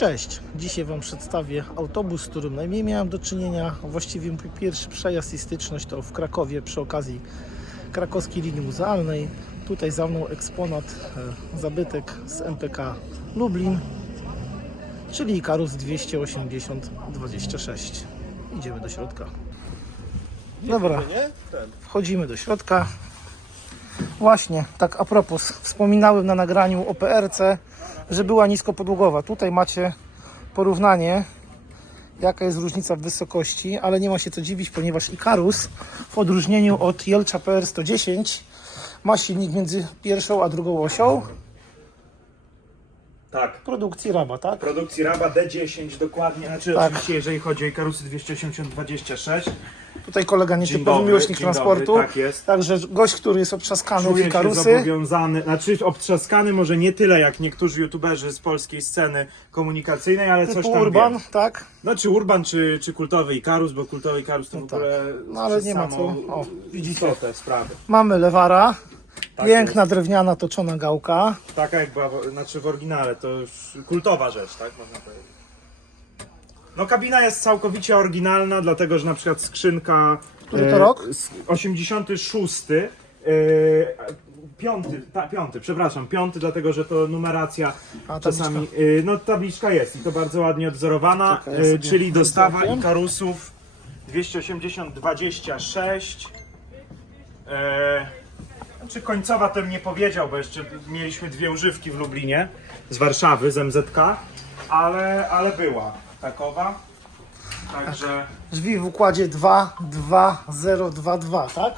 Cześć, dzisiaj Wam przedstawię autobus, z którym najmniej miałem do czynienia. Właściwie mój pierwszy przejazd i styczność to w Krakowie przy okazji krakowskiej linii muzealnej. Tutaj za mną eksponat, e, zabytek z MPK Lublin, czyli Ikarus 280-26. Idziemy do środka. Dobra, wchodzimy do środka. Właśnie, tak a propos, wspominałem na nagraniu o PRC, że była niskopodłogowa. Tutaj macie porównanie, jaka jest różnica w wysokości, ale nie ma się co dziwić, ponieważ Ikarus w odróżnieniu od Jelcza PR110 ma silnik między pierwszą a drugą osią Tak. produkcji Raba, tak? Produkcji Raba D10 dokładnie, znaczy Tak. oczywiście jeżeli chodzi o Ikarusy 280-26 tutaj kolega nietypowy miłośnik dzień transportu. dobry, tak jest. Także gość, który jest obtrzaskany w czuję się Ikarusy. zobowiązany, znaczy obtrzaskany może nie tyle jak niektórzy youtuberzy z polskiej sceny komunikacyjnej, ale coś Typu tam Urban, wiem. tak? No czy Urban, czy, czy kultowy Ikarus, bo kultowy Ikarus to w tak. ogóle No, ale przez nie ma samą co. O, istotę sprawy. Mamy lewara, Tak piękna drewniana toczona gałka. Taka jak była, w- znaczy w oryginale, to już kultowa rzecz, tak można powiedzieć. No kabina jest całkowicie oryginalna, dlatego że na przykład skrzynka... Który to rok? z- 86, yy, piąty, ta, piąty, przepraszam, piąty, dlatego że to numeracja A, czasami... Yy, no tabliczka jest i to bardzo ładnie odzorowana, Czekaj, ja sobie czyli dostawa zapię. Ikarusów 280-26. Yy, czy końcowa to nie powiedział, bo jeszcze mieliśmy dwie używki w Lublinie z Warszawy, z MZK, ale, ale była takowa. Także Drzwi w układzie 2, 2, 0, 2, 2, tak?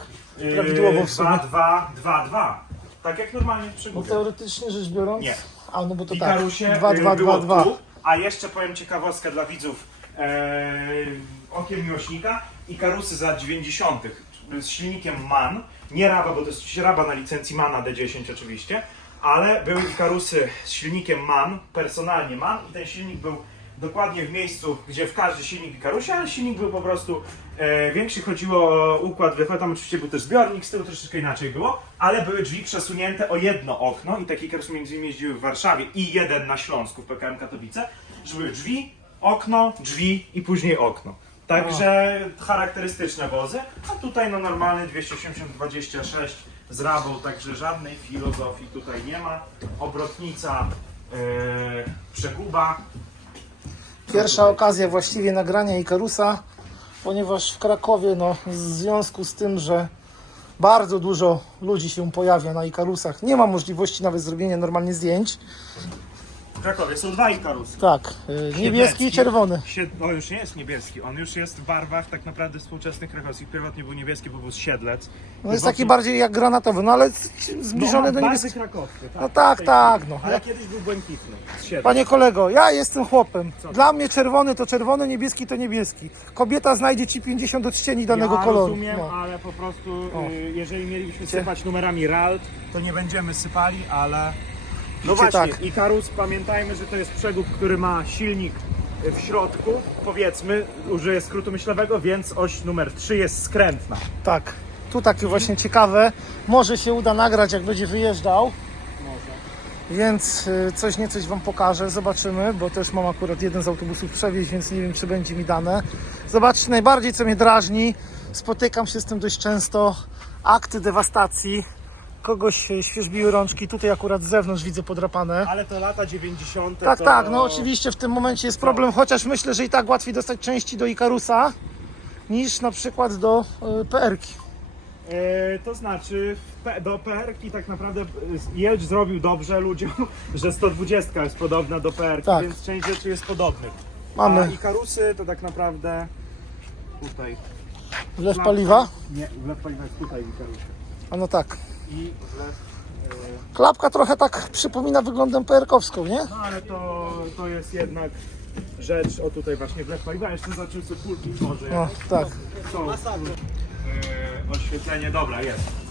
Prawidłowo w sumie. 2, 2, 2, 2. Tak jak normalnie w Bo przygódzie. teoretycznie rzecz biorąc. Nie. A no bo to tak. Ikarusie 2, y, 2, 2, było 2. tu, a jeszcze powiem ciekawostkę dla widzów e, okiem miłośnika. Ikarusy z lat 90. z silnikiem MAN, nie Raba, bo to jest Raba na licencji MANa D10 oczywiście, ale były Ikarusy z silnikiem MAN, personalnie MAN i ten silnik był dokładnie w miejscu, gdzie w każdy silnik Ikarusie, ale silnik był po prostu e, większy, chodziło o układ wychody, tam oczywiście był też zbiornik, z tyłu troszeczkę inaczej było, ale były drzwi przesunięte o jedno okno i takie Ikarusy między innymi jeździły w Warszawie i jeden na Śląsku w PKM Katowice, że były drzwi, okno, drzwi i później okno. Także charakterystyczne wozy, a tutaj no normalny 280-26 z rabą, także żadnej filozofii tutaj nie ma. Obrotnica, e, przeguba, Pierwsza okazja właściwie nagrania Ikarusa, ponieważ w Krakowie, no, w związku z tym, że bardzo dużo ludzi się pojawia na Ikarusach, nie ma możliwości nawet zrobienia normalnie zdjęć. W Krakowie są dwa Ikarusy. Tak, y, niebieski i czerwony. Sied... O, już nie jest niebieski, on już jest w barwach tak naprawdę współczesnych krakowskich. Pierwotnie był niebieski, bo był z Siedlec. No jest taki bardziej jak granatowy, no ale z- zbliżony do niebieskiego. krakowskie, tak. No tak, tej tak, no. Ale kiedyś był błękitny, z Siedlec. Panie kolego, ja jestem chłopem. Dla mnie czerwony to czerwony, niebieski to niebieski. Kobieta znajdzie ci 50 odcieni danego ja koloru. rozumiem, No. ale po prostu y, jeżeli mielibyśmy sypać numerami RALT, to nie będziemy sypali, ale... No właśnie, tak. Ikarus, pamiętajmy, że to jest przegub, który ma silnik w środku, powiedzmy, użyję skrótu myślowego, więc oś numer 3 jest skrętna. Tak, tu takie właśnie ciekawe. Może się uda nagrać, jak będzie wyjeżdżał. Więc y, coś nie coś Wam pokażę, zobaczymy, bo też mam akurat jeden z autobusów przewieźć, więc nie wiem, czy będzie mi dane. Zobaczcie, najbardziej co mnie drażni, spotykam się z tym dość często, akty dewastacji, kogoś y, świeżbiły rączki, tutaj akurat z zewnątrz widzę podrapane. Ale to lata 90. Tak, to... tak, no oczywiście w tym momencie jest problem, chociaż myślę, że i tak łatwiej dostać części do Ikarusa niż na przykład do y, PR-ki. E, to znaczy do PR-ki tak naprawdę e, Jelcz zrobił dobrze ludziom, że 120 jest podobna do PR-ki, Tak. więc część rzeczy jest podobnych. Mamy. A Ikarusy to tak naprawdę tutaj. Wlew paliwa? Nie, wlew paliwa jest tutaj w Ikarusie. A no tak. I wlew, e, Klapka trochę tak przypomina wyglądem PR-kowską, nie? no ale to, to jest jednak rzecz, o tutaj właśnie wlew paliwa, jeszcze zaczął sobie pulki może No, tak. są oświetlenie, dobra jest.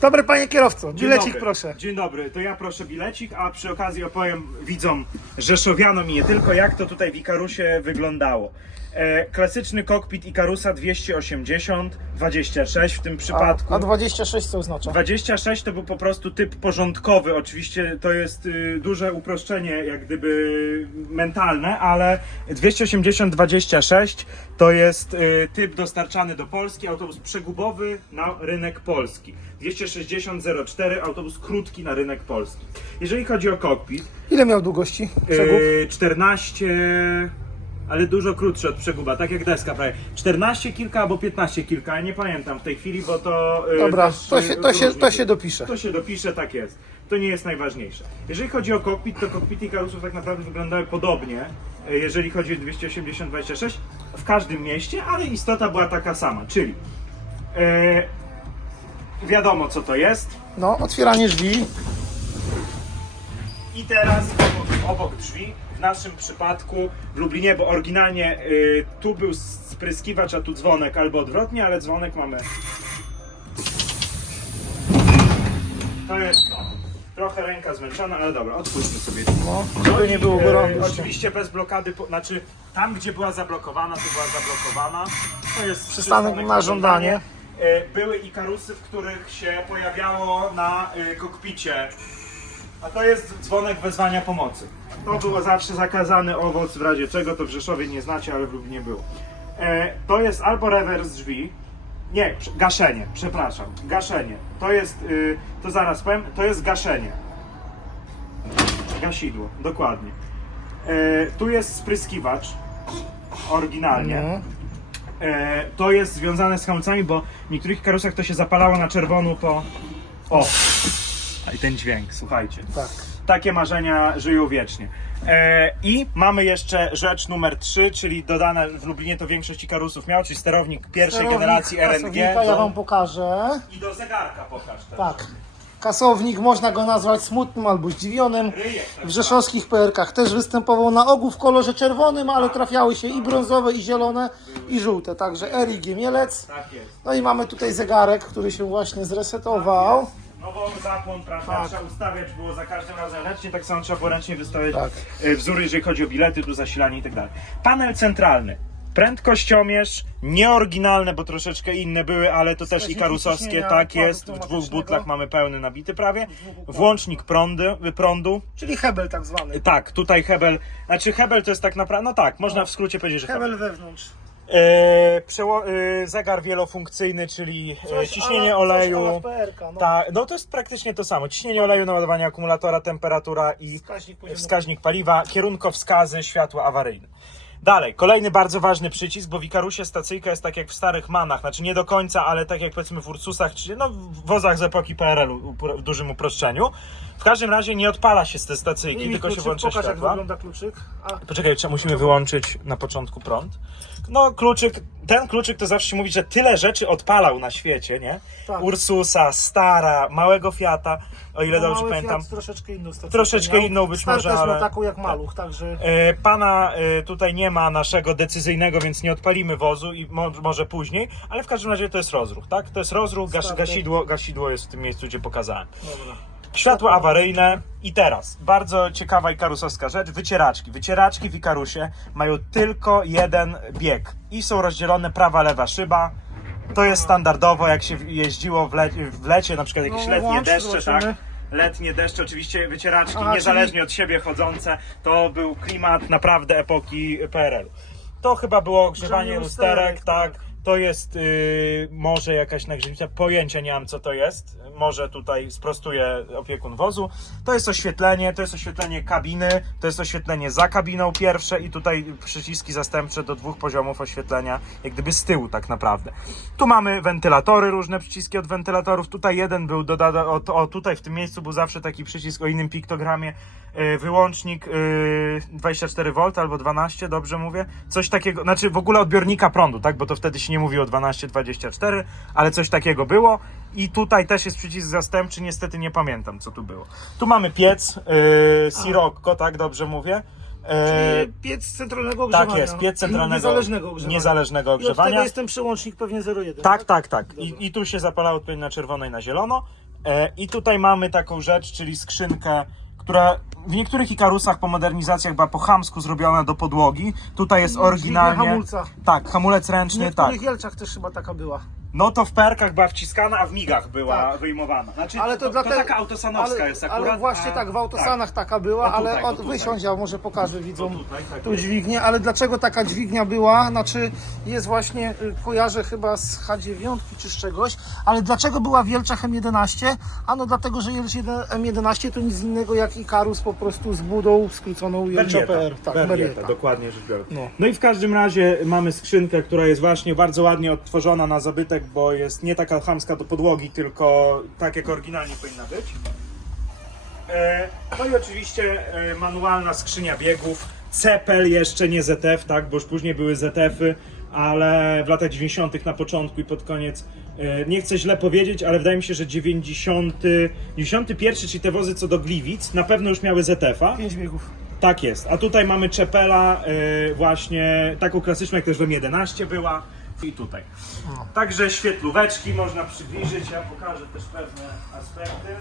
Dobry panie kierowco, bilecik dobry. proszę. Dzień dobry, to ja proszę bilecik, a przy okazji opowiem widzom Rzeszowianom i nie tylko, jak to tutaj w Ikarusie wyglądało. E, klasyczny kokpit Icarusa 280, 26 w tym przypadku. A, a 26 co oznacza? 26 to był po prostu typ porządkowy. Oczywiście to jest y, duże uproszczenie, jak gdyby mentalne, ale 280-26 to jest y, typ dostarczany do Polski, autobus przegubowy na rynek polski. 260-04 autobus krótki na rynek polski. Jeżeli chodzi o kokpit, Ile miał długości? Przegub? y, 14 ale dużo krótszy od przeguba, tak jak deska prawie. 14 kilka albo 15 kilka, ja nie pamiętam w tej chwili, bo to. y, Dobra, też, to się, to, się, to się dopisze. To się dopisze, tak jest. To nie jest najważniejsze. Jeżeli chodzi o kokpit, to kokpity Ikarusów tak naprawdę wyglądały podobnie, e, jeżeli chodzi o 280-26, w każdym mieście, ale istota była taka sama, czyli e, wiadomo co to jest. No, otwieranie drzwi. I teraz obok, obok drzwi, w naszym przypadku w Lublinie, bo oryginalnie y, tu był spryskiwacz, a tu dzwonek, albo odwrotnie, ale dzwonek mamy. To jest to. Trochę ręka zmęczona, ale dobra, otwórzmy sobie. No, żeby nie było i, gorąco. e, Oczywiście bez blokady, po, znaczy tam gdzie była zablokowana, to była zablokowana. To jest Przystanek na żądanie. E, Były Ikarusy, w których się pojawiało na e, kokpicie. A to jest dzwonek wezwania pomocy. To było zawsze zakazany owoc, w razie czego to w Rzeszowie nie znacie, ale w Lublinie było. E, to jest albo rewers drzwi, nie, gaszenie, przepraszam, gaszenie. To jest, y, to zaraz powiem, to jest gaszenie. Gasidło, dokładnie. Tu jest spryskiwacz, oryginalnie. E, to jest związane z hamulcami, bo w niektórych karusach to się zapalało na czerwono po... O! I ten dźwięk, słuchajcie. Tak. Takie marzenia żyją wiecznie. E, I mamy jeszcze rzecz numer 3, czyli dodane w Lublinie to większość karusów miał, czyli sterownik pierwszej Sterownik generacji RNG. kasownika ja do- wam pokażę. I do zegarka pokaż też. Tak. Kasownik można go nazwać smutnym albo zdziwionym. W rzeszowskich PRK też występował na ogół w kolorze czerwonym, ale trafiały się i brązowe, i zielone, i żółte. Także Erik Giemielec. No i mamy tutaj zegarek, który się właśnie zresetował. Nowy zapłon, prawda? Tak. Trzeba ustawiać było za każdym razem ręcznie, tak samo trzeba było ręcznie wystawiać Tak. e, wzory, jeżeli chodzi o bilety, tu zasilanie i tak dalej. Panel centralny. Prędkościomierz, nieoryginalne, bo troszeczkę inne były, ale to też i karusowskie, tak jest. W dwóch butlach mamy pełny nabity prawie. Włącznik prądy, prądu. Czyli Hebel tak zwany. Tak, tutaj Hebel, znaczy Hebel to jest tak naprawdę, no tak, można w skrócie powiedzieć, że Hebel. Hebel wewnątrz. E, przeło- e, zegar wielofunkcyjny, czyli e, Coś ciśnienie ala- coś oleju. ala w PRK, no. Tak, no to jest praktycznie to samo. Ciśnienie oleju, naładowanie akumulatora, temperatura i Wskaźnik poziomu. wskaźnik paliwa, kierunkowskazy, światła awaryjne. Dalej, kolejny bardzo ważny przycisk, bo w Ikarusie stacyjka jest tak jak w starych manach, znaczy nie do końca, ale tak jak powiedzmy w Ursusach, czy no w wozach z epoki PRL-u w dużym uproszczeniu. W każdym razie nie odpala się z tej stacyjki, tylko się włącza Pokaż jak wygląda kluczyk. A, Poczekaj, czy musimy wyłączyć na początku prąd? No, kluczyk, ten kluczyk to zawsze się mówi, że tyle rzeczy odpalał na świecie, nie? Tak. Ursusa, Stara, małego Fiata, o ile no, dobrze mały pamiętam. Fiat troszeczkę inną stację Troszeczkę miał. inną być może, też ale- ma taką jak maluch, także... E, Pana e, tutaj nie ma naszego decyzyjnego, więc nie odpalimy wozu i mo może później, ale w każdym razie to jest rozruch, tak? To jest rozruch, Starter. gasidło, gasidło jest w tym miejscu, gdzie pokazałem. Dobra. Światła awaryjne i teraz, bardzo ciekawa i karusowska rzecz, wycieraczki. Wycieraczki w Ikarusie mają tylko jeden bieg i są rozdzielone prawa, lewa szyba. To jest standardowo, jak się jeździło w, le w lecie, na przykład jakieś No, letnie deszcze, tak? Letnie deszcze, oczywiście wycieraczki, Aha, niezależnie od siebie chodzące, to był klimat naprawdę epoki PRL-u. To chyba było ogrzewanie Grzanie lusterek, lusterek, tak. To jest yy, może jakaś nagrzewnica, pojęcia nie mam co to jest. Może tutaj sprostuje opiekun wozu. To jest oświetlenie, to jest oświetlenie kabiny, to jest oświetlenie za kabiną pierwsze i tutaj przyciski zastępcze do dwóch poziomów oświetlenia, jak gdyby z tyłu tak naprawdę. Tu mamy wentylatory, różne przyciski od wentylatorów. Tutaj jeden był dodany, o, o tutaj w tym miejscu był zawsze taki przycisk o innym piktogramie. Yy, wyłącznik yy, 24V albo 12, dobrze mówię? Coś takiego, znaczy w ogóle odbiornika prądu, tak? Bo to wtedy się nie mówiło 12-24, ale coś takiego było. I tutaj też jest przycisk zastępczy, niestety nie pamiętam co tu było. Tu mamy piec yy, Sirocco, tak? Dobrze mówię? Czyli piec centralnego ogrzewania. tak jest, piec centralnego Niezależnego ogrzewania. niezależnego I od tego ogrzewania. jest ten przełącznik pewnie 01. Tak, tak, tak. I, I tu się zapalało odpowiednio na czerwono i na zielono. E, I tutaj mamy taką rzecz, czyli skrzynkę, która w niektórych Ikarusach po modernizacjach była po chamsku zrobiona do podłogi. Tutaj jest oryginalnie. Hamulca. Tak, hamulec W ręczny, tak. niektórych Jelczach też chyba taka była. No to w perkach była wciskana, a w migach była Tak. wyjmowana. Znaczy, Ale to, to, dlatego, taka autosanowska ale, jest akurat. Ale właśnie a- tak, w autosanach taka była, tutaj, ale od, tutaj. wysiądź, ja może pokażę widzom No tutaj, tak tu jest. dźwignię, ale dlaczego taka dźwignia była? Znaczy jest właśnie, y, kojarzę chyba z H9 czy z czegoś, ale dlaczego była w Jelczach M11? Ano dlatego, że Jelcz jeden- M11 to nic innego jak Ikarus po prostu z budą skróconą Jelcza PR. Tak, Berlieta, Berlieta. dokładnie rzecz biorąc. No. No. i w każdym razie mamy skrzynkę, która jest właśnie bardzo ładnie odtworzona na zabytek, bo jest nie taka chamska do podłogi, tylko tak jak oryginalnie powinna być. E, No i oczywiście e, manualna skrzynia biegów. Cepel jeszcze nie ZF, tak, bo już później były ZF-y, ale w latach 90. na początku i pod koniec. e, Nie chcę źle powiedzieć, ale wydaje mi się, że 90, 91, czyli te wozy co do Gliwic, na pewno już miały ZF-a. Pięć biegów. Tak jest. A tutaj mamy czepela, właśnie taką klasyczną, jak też w M11 była. I tutaj. Także świetlóweczki można przybliżyć. Ja pokażę też pewne aspekty.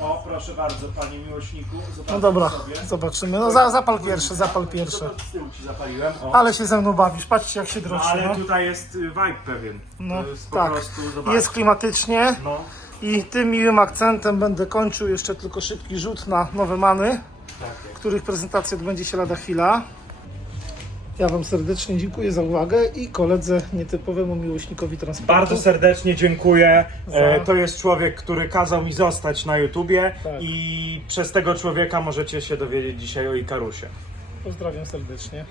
O, proszę bardzo, panie miłośniku. No dobra, sobie. zobaczymy. No za, zapal pierwszy, zapal pierwszy. Zobacz, Z tyłu ci zapaliłem. O. Ale się ze mną bawisz, patrzcie jak się No, droczy. ale no. tutaj jest y, vibe pewien. No, to jest po tak. prostu, zobacz. Jest klimatycznie. No, I tym miłym akcentem będę kończył jeszcze tylko szybki rzut na nowe many, tak jest. których prezentacja odbędzie się lada chwila. Ja Wam serdecznie dziękuję za uwagę i koledze nietypowemu miłośnikowi transportu. Bardzo serdecznie dziękuję. Za- E, To jest człowiek, który kazał mi zostać na YouTubie Tak. i przez tego człowieka możecie się dowiedzieć dzisiaj o Ikarusie. Pozdrawiam serdecznie.